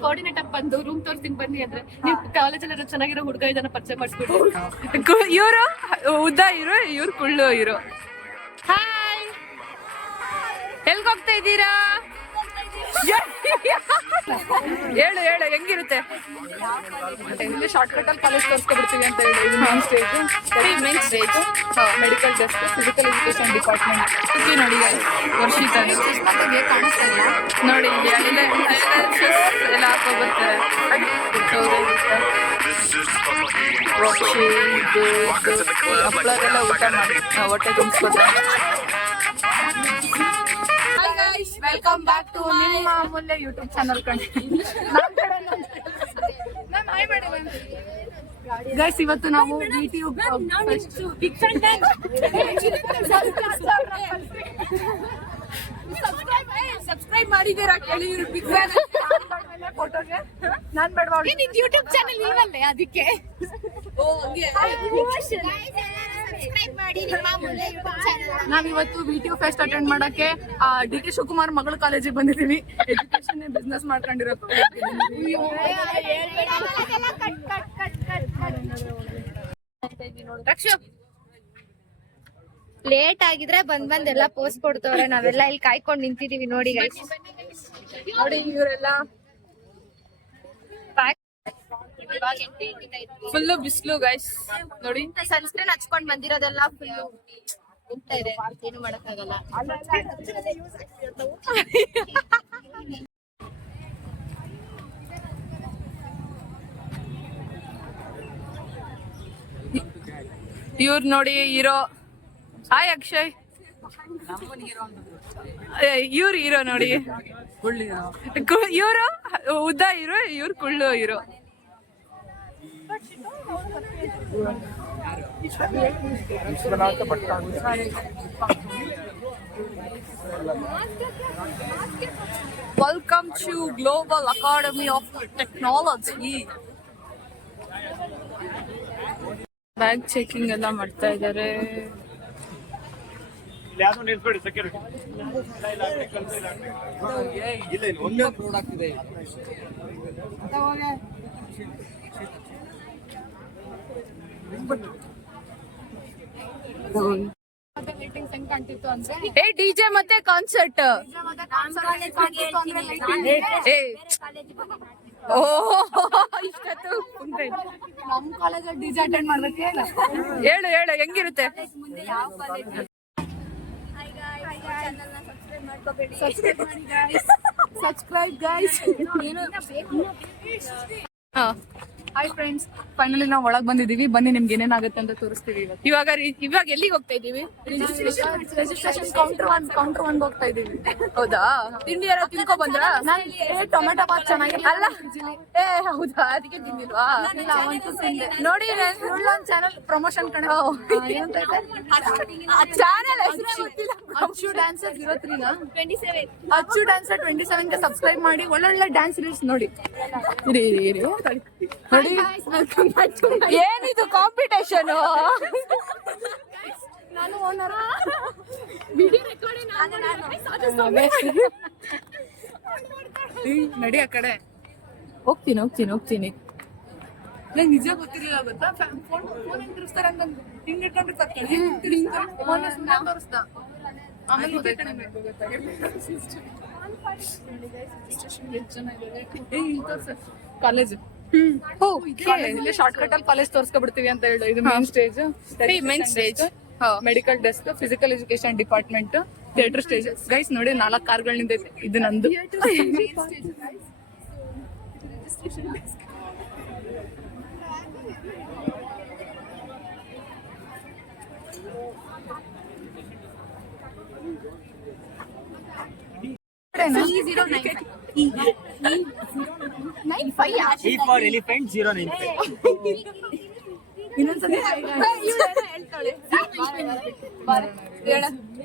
Coordinator ಬಂದು room ತೋರಿಸ್ತೀನಿ ಬನ್ನಿ ಅಂದ್ರೆ ನೀವು ಕಾಲೇಜಲ್ಲಿ ಚೆನ್ನಾಗಿರೋ ಹುಡುಗ ಇದನ್ನ ಪರಿಚಯ ಮಾಡಿಸ್ಬಿಟ್ಟು ಇವರು ಉದ್ದ ಇರೋ ಇವ್ರು ಕುಳ್ಳು ಇರೋ. ಹಾಯ್, ಎಲ್ಗ್ ಹೋಗ್ತಾ ಇದ್ದೀರಾ? ಹೇಳು ಹೇಳು, ಹೆಂಗಿರುತ್ತೆ? ಶಾರ್ಟ್ ಕಟ್ ಅಲ್ಲಿ ಕಾಲೇಜ್ ತೋರಿಸ್ಕೊಬಿಡ್ತೀವಿ ಅಂತ ಹೇಳಿ. ಇದು main stage, main stage medical desk, physical education department. ನೋಡಿ ವರ್ಷಿತ ನೋಡಿ ಎಲ್ಲ ಹಾಕೋಬರ್ತಾರೆ. ಹಪ್ಪಳದೆಲ್ಲ ಊಟ ಮಾಡಿ ಹೊಟ್ಟೆ ತುಂಬಿಸ್ಕೊತಾರೆ. ವೆಲ್ಕಮ್ ಬ್ಯಾಕ್ ಟು ನಿಮ್ಮ ಅಮೂಲ್ಯ ಯೂಟ್ಯೂಬ್ ಚಾನಲ್. ಗೈಸ್, ಇವತ್ತು ನಾವು ಸಬ್ಸ್ಕ್ರೈಬ್ ಮಾಡಿದ್ದೀರಾ ಕೇಳಿ. ಬಿಗ್ ಫ್ಯಾನ್ ಫೋಟೋಗೆ ನಾನ್ ಬೇಡವಾ? ಯೂಟ್ಯೂಬ್ ಚಾನಲ್ ಇಲ್ವಲ್ಲೇ, ಅದಕ್ಕೆ. ನಾವಿವತ್ತು ವಿಟಿಯು ಫೆಸ್ಟ್ ಅಟೆಂಡ್ ಮಾಡಕ್ಕೆ ಡಿ ಕೆ ಶಿವಕುಮಾರ್ ಮಗಳ ಕಾಲೇಜಿಗೆ ಬಂದಿದ್ದೀವಿ. ಎಜುಕೇಶನ್ ಬಿಸ್ನೆಸ್ ಮಾಡ್ಕೊಂಡಿರೋ ಲೇಟ್ ಆಗಿದ್ರೆ ಬಂದ್ ಎಲ್ಲ ಪೋಸ್ಟ್ ಕೊಡ್ತವ್ರೆ. ನಾವೆಲ್ಲ ಇಲ್ಲಿ ಕಾಯ್ಕೊಂಡ್ ನಿಂತಿದೀವಿ ನೋಡಿ ಗೈಸ್. ನೋಡಿ ಇವರೆಲ್ಲ ಫುಲ್ ಬಿಸಿಲು ಗೈಸ್. ನೋಡಿ ಸನ್ಸ್ಕ್ರೀನ್ ಹಚ್ಕೊಂಡ್ ಬಂದಿರೋದೆಲ್ಲ ಫುಲ್ ಹೋಗ್ತಾ ಇದೆ, ಏನು ಮಾಡಕ್ಕಾಗಲ್ಲ. ಇವ್ರು ನೋಡಿ ಹೀರೋ. ಹಾಯ್ ಅಕ್ಷಯ್. ಇವ್ರು ಹೀರೋ ನೋಡಿ. ಇವರು ಉದ್ದ ಹೀರೋ, ಇವ್ರು ಕುಳ್ಳು hero. Welcome to Global Academy of Technology. Bag checking ಎಲ್ಲ ಮಾಡ್ತಾ ಇದ್ದಾರೆ. ಡಿಜೆ ಮತ್ತೆ ಕಾನ್ಸರ್ಟ್. ನಮ್ ಕಾಲೇಜಲ್ಲಿ ಡಿಜೆ ಅಟೆಂಡ್ ಮಾಡ್ಬೇಕು. ಹೇಳು ಹೇಳು, ಹೆಂಗಿರುತ್ತೆ? Subscribe guys. Hi friends, finally ನಾವು ಒಳಗ್ ಬಂದಿದೀವಿ. ಬನ್ನಿ ನಿಮ್ಗೆ ಏನೇನಾಗುತ್ತೆ ಅಂತ ತೋರಿಸ್ತೀವಿ. ಇವಾಗ ಎಲ್ಲಿಗೆ ಹೋಗ್ತಾ ಇದೀವಿ? ರಿಜಿಸ್ಟ್ರೇಷನ್ ಕೌಂಟರ್ 1 ಹೋಗ್ತಾ ಇದೀವಿ. ಹೌದಾ? ತಿಂಡಿ ಯಾರು ತಿನ್ಕೊ ಬಂದ್ರ? ಟೊಮೆಟೊ ಬಾತ್ ಚೆನ್ನಾಗಿಲ್ಲ ಅಲ್ಲ. ಹೌದಾ? ಅದಕ್ಕೆ ತಿಂದಿಲ್ವಾ? ನೋಡಿ, ಚಾನಲ್ ಪ್ರಮೋಷನ್ ಕಡೆ ಚಾನಲ್ ಅಚ್ಚು ಡ್ಯಾನ್ಸರ್ 03 ಅಚ್ಚು ಡ್ಯಾನ್ಸರ್ 27 ಗೆ ಸಬ್ಸ್ಕ್ರೈಬ್ ಮಾಡಿ. ಒಳ್ಳೊಳ್ಳೆ ಡ್ಯಾನ್ಸ್ ರೀಲ್ಸ್ ನೋಡಿ. ನೋಡಿ, ಏನಿದು ಕಾಂಪಿಟೇಷನ್? ನಾನು ಓನರ್. ನಡಿ ಆ ಕಡೆ. ಹೋಗ್ತೀನಿ. ನಂಗೆ ನಿಜ ಗೊತ್ತಿರಲಿಲ್ಲ, ಗೊತ್ತಾ? ಫೋನ್ ಹೆಂಗ್ ತಿರ್ಸ್ತಾರೆ ಅಂತ ಹಿಂಗ್ ಇಟ್ಕೊಂಡು ತೋರಿಸ್ತಾ. ಆಮೇಲೆ ಕಾಲೇಜ್ ಶಾರ್ಟ್ ಕಟ್ ಅಲ್ಲಿ ಕಾಲೇಜ್ ತೋರಿಸ್ಕೊಬಿಡ್ತೀವಿ ಅಂತ ಹೇಳಿ. ಇದು main stage, medical desk, physical education department, theatre stage. Guys ನೋಡಿ, 4 ಕಾರ್ಗಳು ನಿಂತೈತೆ. ಇದು ನಂದು. E for elephant 095. ಇನ್ನೊಂದ್ಸತಿ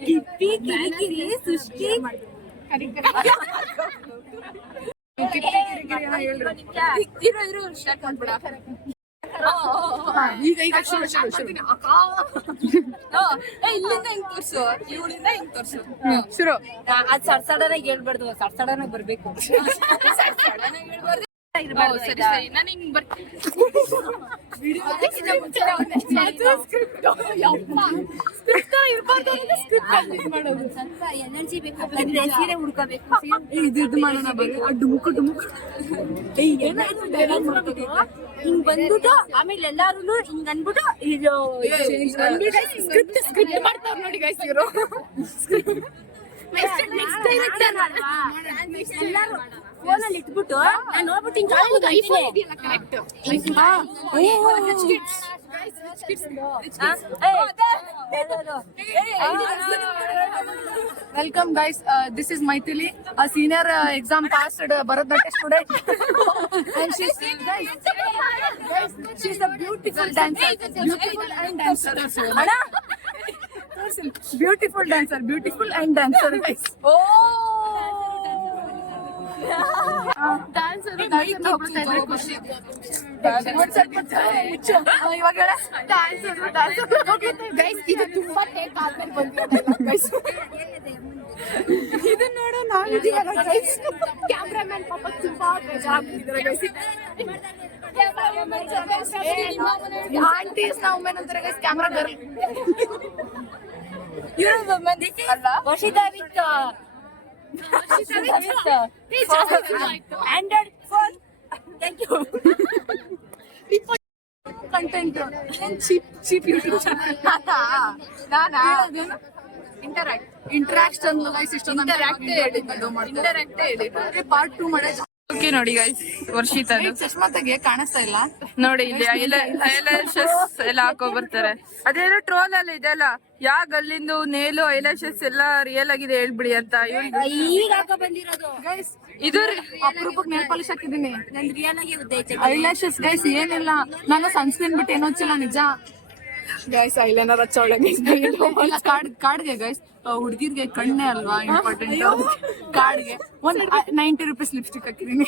ಕಿಪ್ಪಿ ಕಿರಿಕಿರಿ ಸೃಷ್ಟಿ ಇರು ಸ್ಟಾರ್ಟ್ ಮಾಡ್ಬಿಡ. ಈಗ ಇಲ್ಲಿಂದ ಹೆಂಗ್ ತೋರ್ಸು, ಇವಳಿಂದ ಹೆಂಗ್ ತೋರ್ಸು. ಶುರು. ಅದ್ ಸಡನಾಗಿ ಹೇಳ್ಬಾರ್ದು, ಸಡನಾಗಿ ಬರ್ಬೇಕು. ಇರಬಾರ್ದು. ಸರಿ ಸರಿ, ನಾನು ಹಿಂಗ್ ಬರ್ತೀನಿ. ಸ್ವಲ್ಪ ಎನರ್ಜಿ ಬೇಕು, ಸೀರೆ ಹುಡ್ಕೋಬೇಕು. ಇದು ಮಾಡೋಣ ಬರೀ ಡುಮುಕು ಡುಮುಕು ಹಿಂಗ್ ಬಂದ್ಬಿಟ್ಟು ಆಮೇಲೆ ಎಲ್ಲಾರು ಹಿಂಗ್ ಅನ್ಬಿಟ್ಟು ಇದು ಸ್ಕ್ರಿಪ್ಟ್ ಮಾಡ್ತಾರ ನೋಡಿ ಗೈಸ್ ಇವರು. ಎಲ್ಲಾರು ಫೋನಲ್ಲಿ ಇಟ್ಬಿಟ್ಟು ನಾನು ನೋಡ್ಬಿಟ್ಟು ಹಿಂಗ್ Welcome guys, this is Maithili, a senior exam passed Bharatanatyam student. And she's a beautiful dancer. Beautiful and dancer. Beautiful and dancer guys. ಇವಾಗ ಇದು ತುಂಬಾ ಟೇಕ್ ಆದ್ಮೇಲೆ ಬಂದಿದೆ. ಇದು ನೋಡೋ ನಾವಿದೀವಲ್ಲ ಗೈಸ್, ಕ್ಯಾಮ್ರಾಮನ್ ಪಾಪ ತುಂಬಾ ಬೇಜಾರಾಗ್ತಿದ್ದಾರೆ ಗೈಸ್. ಆಂಟೀಸ್ ನಾವು ವುಮೆನ್ ಅಂತಾರೆ guys, camera girl. Varshitha with Android phone. Thank you. Content cheap YouTube channel. Interaction guys, ಇಷ್ಟೊಂದು ಪಾರ್ಟ್ 2 ಮಾಡಿ. ಓಕೆ ನೋಡಿ ಗೈಸ್, ವರ್ಷಿತಾ ಚಶ್ಮಾ ತೆಗೆ ಕಾಣಿಸ್ತಾ ಇಲ್ಲ ನೋಡಿ, ಇಲ್ಲಿ ಐಲ್ಯಾಶಸ್ ಎಲ್ಲ ಹಾಕೋ ಬರ್ತಾರೆ. ಅದೇನೋ ಟ್ರೋಲ್ ಅಲ್ಲಿ ಇದೆಲ್ಲ, ಯಾ ಗಲ್ಲಿಂದು ನೇಲು ಐಲ್ಯಾಶಸ್ ಎಲ್ಲ ರಿಯಲ್ ಆಗಿದೆ ಹೇಳ್ಬಿಡಿ ಅಂತ. ಈಗ ಹಾಕೋ ಬಂದಿರೋದು ಗೈಸ್, ಇದು ಅಪರೂಪಕ್ಕೆ ನೇಲ್ ಪಾಲಿಶ್ ಹಾಕಿದೀನಿ. ನನ್ ರಿಯಲ್ ಆಗಿ ಉದ್ದೈತೆ. ಐಲ್ಯಾಶಸ್ ಗೈಸ್ ಏನಿಲ್ಲ, ನಾನು ಸನ್ಸ್ಕ್ರೀನ್ ಬಿಟ್ಟು ಏನೋ ಹಚ್ಚಿಲ್ಲ ನಿಜ ಗೈಸ್. ಐಲೈನರ್ ಹಚ್ಚೋಳಗೆ ಕಾರ್ಡ್ಗೆ ಗೈಸ್, ಹುಡುಗಿರ್ಗೆ ಕಣ್ಣೆ ಅಲ್ವಾ ಇಂಪಾರ್ಟೆಂಟ್. ಕಾರ್ಡ್ಗೆ ಒಂದು 90 ರೂಪೀಸ್ ಲಿಪ್ಸ್ಟಿಕ್ ಹಾಕಿದೀನಿ.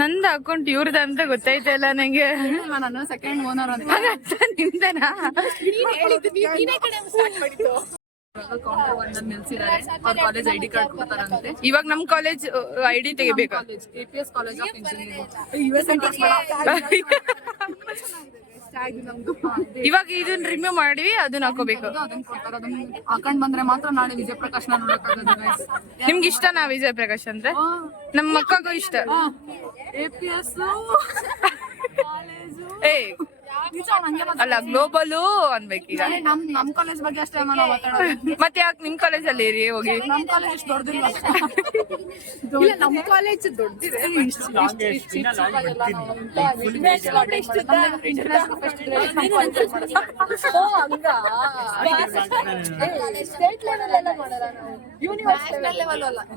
ನಂದು ಅಕೌಂಟ್ ಇವ್ರದ್ದು ಅಂತ ಗೊತ್ತಾಯ್ತಲ್ಲ ನಂಗೆ. ನಾನು ಸೆಕೆಂಡ್ ಓನರ್ ಅಂತ. ನಿಮ್ದನಾ? ಕೌಂಟರ್ 1 ನಿಲ್ಸಿದ್ದಾರೆ. ಅವ್ರ ಕಾಲೇಜ್ ಐಡಿ ಕಾರ್ಡ್ ಕೊಡ್ತಾರಂತೆ. ಇವಾಗ ನಮ್ ಕಾಲೇಜ್ ಐಡಿ ತೆಗಿಬೇಕು. APS college of engineering. ಇವಾಗ ಇದನ್ನ ರಿಮೂವ್ ಮಾಡಿ ಅದನ್ನ ಹಾಕೋಬೇಕು. ಅದನ್ನ ಕೊಡ್ತಾರೆ, ಅದನ್ನ ಹಾಕೊಂಡ್ ಬಂದ್ರೆ ಮಾತ್ರ ನಾಳೆ ವಿಜಯ ಪ್ರಕಾಶ್ ನೋಡಕ್ಕಾಗೋದು ಗೈಸ್. ನಿಮ್ಗೆ ಇಷ್ಟನಾ ವಿಜಯ್ ಪ್ರಕಾಶ್ ಅಂದ್ರೆ? ನಮ್ಮ ಮಕ್ಕಗೂ ಇಷ್ಟ. APS ಏ ಅಲ್ಲ, ಗ್ಲೋಬಲು ಅನ್ಬೇಕೀಗ. ನಮ್ ಕಾಲೇಜ್ ಬಗ್ಗೆ ಅಷ್ಟೇ ನಾವು ಮಾತಾಡೋದು. ಮತ್ತೆ ಯಾಕೆ ನಿಮ್ ಕಾಲೇಜಲ್ಲಿ ಇರಿ ಹೋಗಿ? ನಮ್ ಕಾಲೇಜ್ ಎಷ್ಟು ದೊಡ್ಡದಿಲ್ಲ. ನಮ್ ಕಾಲೇಜ್ ದೊಡ್ಡದಿದೆ.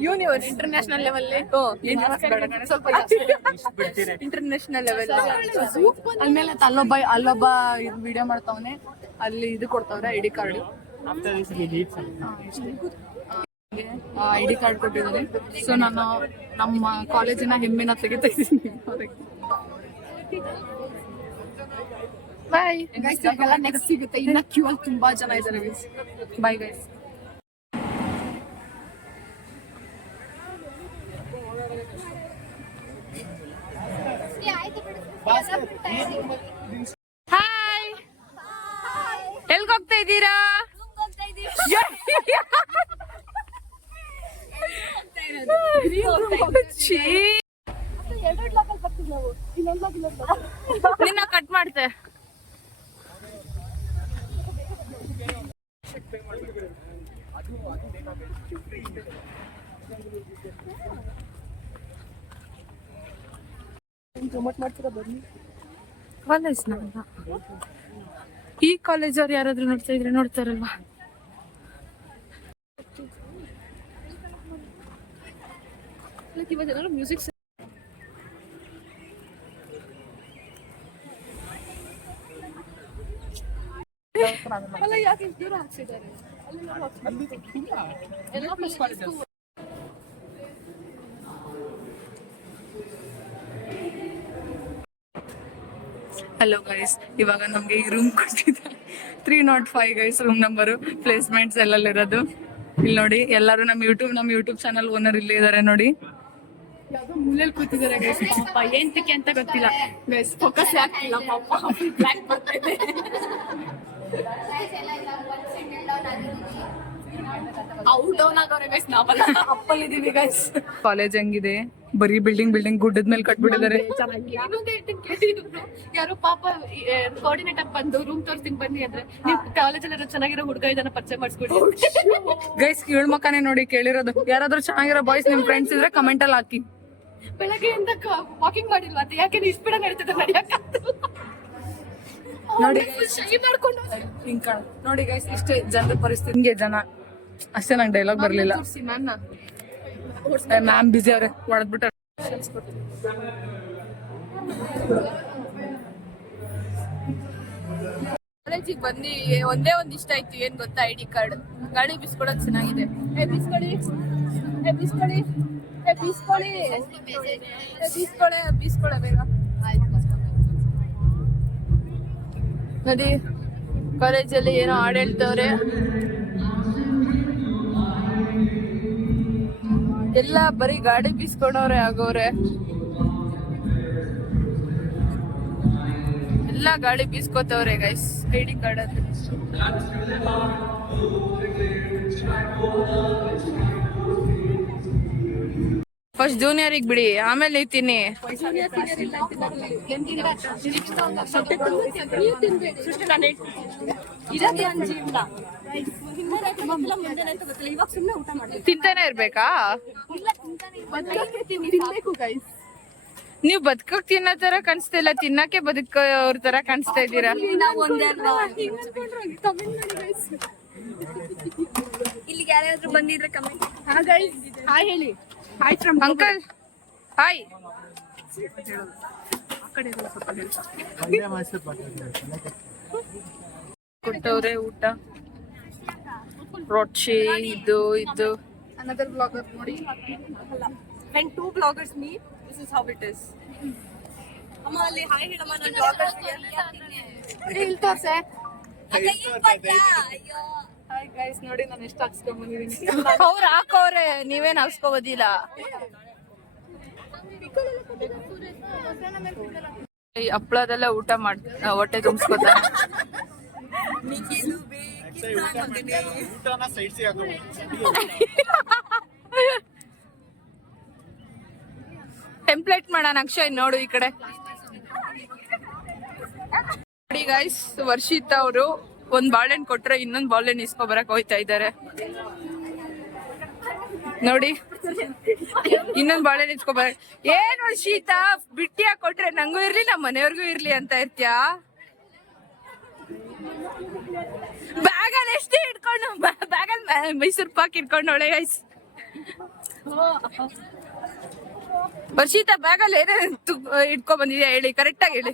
ಯೂನಿವರ್ಸ್ ಇಂಟರ್ನ್ಯಾಷನಲ್ ಲೆವೆಲ್, ಸ್ವಲ್ಪ ಇಂಟರ್ನ್ಯಾಷನಲ್ ಲೆವೆಲ್. ಆಮೇಲೆ ಅಲ್ಲೊಬ್ಬ ವಿಡಿಯೋ ಮಾಡ್ತಾವನೆ, ಅಲ್ಲಿ ಇದು ಕೊಡ್ತಾವ್ರೆ ಐಡಿ ಕಾರ್ಡ್. ಐಡಿ ಕಾರ್ಡ್ ಕೊಟ್ಟಿದ್ದಾರೆ. ಸೊ ನಾನು ನಮ್ಮ ಕಾಲೇಜಿನ ಹೆಮ್ಮೆನ ತೆಗಿತಾ ಇದ್ದೀನಿ. ಬಾಯ್ ಗೈಸ್, ನೆಕ್ಸ್ಟ್ ಸಿಗುತ್ತೆ. ಇನ್ನ ಕ್ಯೂ ಅಲ್ಲಿ ತುಂಬಾ ಜನ ಇದ್ದಾರೆ ಗೈಸ್. Bye guys. ಹಾಯ್, ಎಲ್ಗೋಗ್ತಾ ಇದ್ದೀರಾ? ನಿನ್ನ ಕಟ್ ಮಾಡ್ತೆ. ಕಾಲೇಜ್ ನಮ್ದ. ಈ ಕಾಲೇಜ್ ಅವ್ರು ಯಾರಾದ್ರೂ ನೋಡ್ತಾ ಇದ್ರೆ ನೋಡ್ತಾರಲ್ವಾ? ಮ್ಯೂಸಿಕ್ ಯಾಕೆ ದೂರ ಹಾಕ್ಸಿದ್ದಾರೆ? ಹಲೋ ಗೈಸ್, ಇವಾಗ ನಮ್ಗೆ ಈ ರೂಮ್ ಕೊಟ್ಟಿದ್ದಾರೆ. 305 ಗೈಸ್ ರೂಮ್ ನಂಬರು. ಪ್ಲೇಸ್ಮೆಂಟ್ಸ್ ಎಲ್ಲಲ್ಲಿರೋದು ಇಲ್ಲಿ ನೋಡಿ. ಎಲ್ಲರೂ ನಮ್ಮ ಯೂಟ್ಯೂಬ್ ಚಾನಲ್ ಓನರ್ ಇಲ್ಲಿ ಇದ್ದಾರೆ ನೋಡಿ. ಯಾವ್ದೋ ಮೂಲೆಯಲ್ಲಿ ಕೂತಿದ್ದಾರೆ ಗೈಸ್ ಪಾಪ ಏಂತಕ್ಕೆ ಅಂತ ಗೊತ್ತಿಲ್ಲ ಗೈಸ್ ಫೋಕಸ್ ಆಗ್ತಿಲ್ಲ ಪಾಪ ಬ್ಲ್ಯಾಕ್ ಬರ್ತಾ ಇದೆ ಔಟ್ ಡೌನ್ ಆಗವ್ರೆ ಗೈಸ್ ನಾವಲ್ಲ ಅಪ್ಪಲ್ಲಿದೀವಿ ಗೈಸ್ ಕಾಲೇಜ್ ಹೆಂಗಿದೆ ಬರೀ ಬಿಲ್ಡಿಂಗ್ ಗುಡ್ಡದ ಮೇಲೆ ಕಟ್ಬಿಟ್ಟಿದ್ದಾರೆ ಯಾರೋ ಪಾಪ ಕೋಆರ್ಡಿನೇಟರ್ ಬಂದು ರೂಮ್ ತೋರಿಸ್ತೀನಿ ಬನ್ನಿ ಅಂದ್ರೆ ನೀವು ಕಾಲೇಜಲ್ಲಿ ಚೆನ್ನಾಗಿರೋ ಹುಡುಗ ಇದನ್ನ ಪರಿಚಯ ಮಾಡಿಸ್ಬಿಟ್ಟು ಗೈಸ್ ಇವಳ ಮಕ್ಕನೇ ನೋಡಿ ಕೇಳಿರೋದು ಯಾರಾದ್ರೂ ಚೆನ್ನಾಗಿರೋ ಬಾಯ್ಸ್ ನಿಮ್ ಫ್ರೆಂಡ್ಸ್ ಇದ್ರೆ ಕಮೆಂಟ್ ಅಲ್ಲಿ ಹಾಕಿ ಬೆಳಗ್ಗೆಯಿಂದ ವಾಕಿಂಗ್ ಮಾಡಿಲ್ವಾ ಅಂತ ಯಾಕೆ ನೀವು ಸ್ಪೀಡ್ ನಡೀತದೆ ನಡೆಯಕ್ಕ ನೋಡಿ ಮಾಡ್ಕೊಂಡು ಹಿಂಗ್ ನೋಡಿ ಗೈಸ್ ಇಷ್ಟೇ ಜನರ ಪರಿಸ್ಥಿತಿ ಹಿಂಗೆ ಜನ ಅಷ್ಟೇ ನಂಗೆ ಡೈಲಾಗ್ ಬರ್ಲಿಲ್ಲ ಮ್ಯಾಮ್ ಬಿಸಿ ಅವ್ರೆ ಹೊಡೆದ್ಬಿಟ್ಟ ಕಾಲೇಜಿಗೆ ಬಂದು ಒಂದೇ ಒಂದ್ ಇಷ್ಟ ಆಯ್ತು ಏನ್ ಗೊತ್ತಾ ID ಕಾರ್ಡ್ ಗಾಡಿ ಬಿಸ್ಕೊಡೋದು ಚೆನ್ನಾಗಿದೆ ಬೀಸ್ಕೊಳೆ ಬೇಗ ನೋಡಿ ಕಾಲೇಜಲ್ಲಿ ಏನೋ ಹಾಡು ಹೇಳ್ತವ್ರೆ ಎಲ್ಲ ಬರೀ ಗಾಡಿ ಬೀಸ್ಕೊಂಡವ್ರೆ ಆಗೋರೆ ಎಲ್ಲ ಗಾಡಿ ಬೀಸ್ಕೋತವ್ರೆ ಗೈಸ್ ID ಕಾರ್ಡ್ ಅದು ಫಸ್ಟ್ ಜೂನಿಯರಿಗೆ ಬಿಡಿ ಆಮೇಲೆ ನೀತೀನಿ ತಿಂತಾನೆ ಇರ್ಬೇಕಾ ನೀವ್ ಬದುಕಕ್ ತಿನ್ನೋ ತರ ಕಾಣಿಸ್ತಿಲ್ಲ ತಿನ್ನಕ್ಕೆ ಬದುಕೋರ್ ತರ ಕಾಣಿಸ್ತಾ ಇದ್ದೀರಾ ಇಲ್ಲಿಗೆ ಯಾರಾದ್ರೂ ಬಂದಿದ್ರೆ ಕಮೆಂಟ್ ಹಾಯ್ ಹೇಳಿ ಹಾಯ್ ಫ್ರಮ್ ಅಂಕಲ್ ಹಾಯ್ ಕೊಟ್ಟವ್ರೆ ಊಟ ರೊಟ್ಟಿ ಇದು another vlogger ನೋಡಿ when two bloggers meet this is how it is ಅಮ್ಮ ಅಲ್ಲಿ ಹಾಯ್ ಹೇಳಮ್ಮ ನಾನು ಬ್ಲಾಗರ್ಸ್ ಇಲ್ಲಿ ತೋರ್ಸೆ ಹಾಯ್ ಗೈಸ್ ನೋಡಿ ನಾನು ಎಷ್ಟು ಹಾಕ್ಸ್ಕೊಂಡ್ ಬಂದಿದ್ದೀನಿ ಅವ್ರು ಹಾಕೋರೆ ನೀವೇನ್ ಹಾಕ್ಸ್ಕೋಬೋದಿಲ್ಲ ಈ ಹಪ್ಳದೆಲ್ಲ ಊಟ ಮಾಡ್ ಹೊಟ್ಟೆ ತುಂಬಿಸ್ಕೋತಾರೆ ಟೆಂಪ್ಲೇಟ್ ಮಾಡೋಣ ಅಕ್ಷಯ್ ನೋಡು ಈ ಕಡೆ ನೋಡಿ ಗೈಸ್ ವರ್ಷಿತ್ ಅವರು ಒಂದ್ ಬಾಳೆಹಣ್ಣು ಕೊಟ್ರೆ ಇನ್ನೊಂದ್ ಬಾಳೆಹಣ್ಣು ಇಸ್ಕೊ ಬರಕ್ ಹೋಯ್ತಾ ಇದ್ದಾರೆ ನೋಡಿ ಇನ್ನೊಂದ್ ಬಾಳೆಹಣ್ಣು ಇಸ್ಕೊ ಬರಕ್ ಏನ್ ವರ್ಷಿತ ಬಿಟ್ಟಿಯಾ ಕೊಟ್ರೆ ನಂಗೂ ಇರ್ಲಿ ನಮ್ಮ ಮನೆಯವ್ರಿಗೂ ಇರ್ಲಿ ಅಂತ ಇರ್ತ್ಯಾ ಬ್ಯಾಗಲ್ಲಿ ಎಷ್ಟು ಇಟ್ಕೊಂಡು ಬ್ಯಾಗಲ್ಲಿ ಮೈಸೂರು ಪಾಕ್ ಇಟ್ಕೊಂಡವಳೆ ಗೈಸ್ ವರ್ಷಿತ ಬ್ಯಾಗಲ್ಲಿ ಏನೇನು ಇಟ್ಕೊಂಡ್ ಬಂದಿದ್ಯಾ ಹೇಳಿ ಕರೆಕ್ಟಾಗಿ ಹೇಳಿ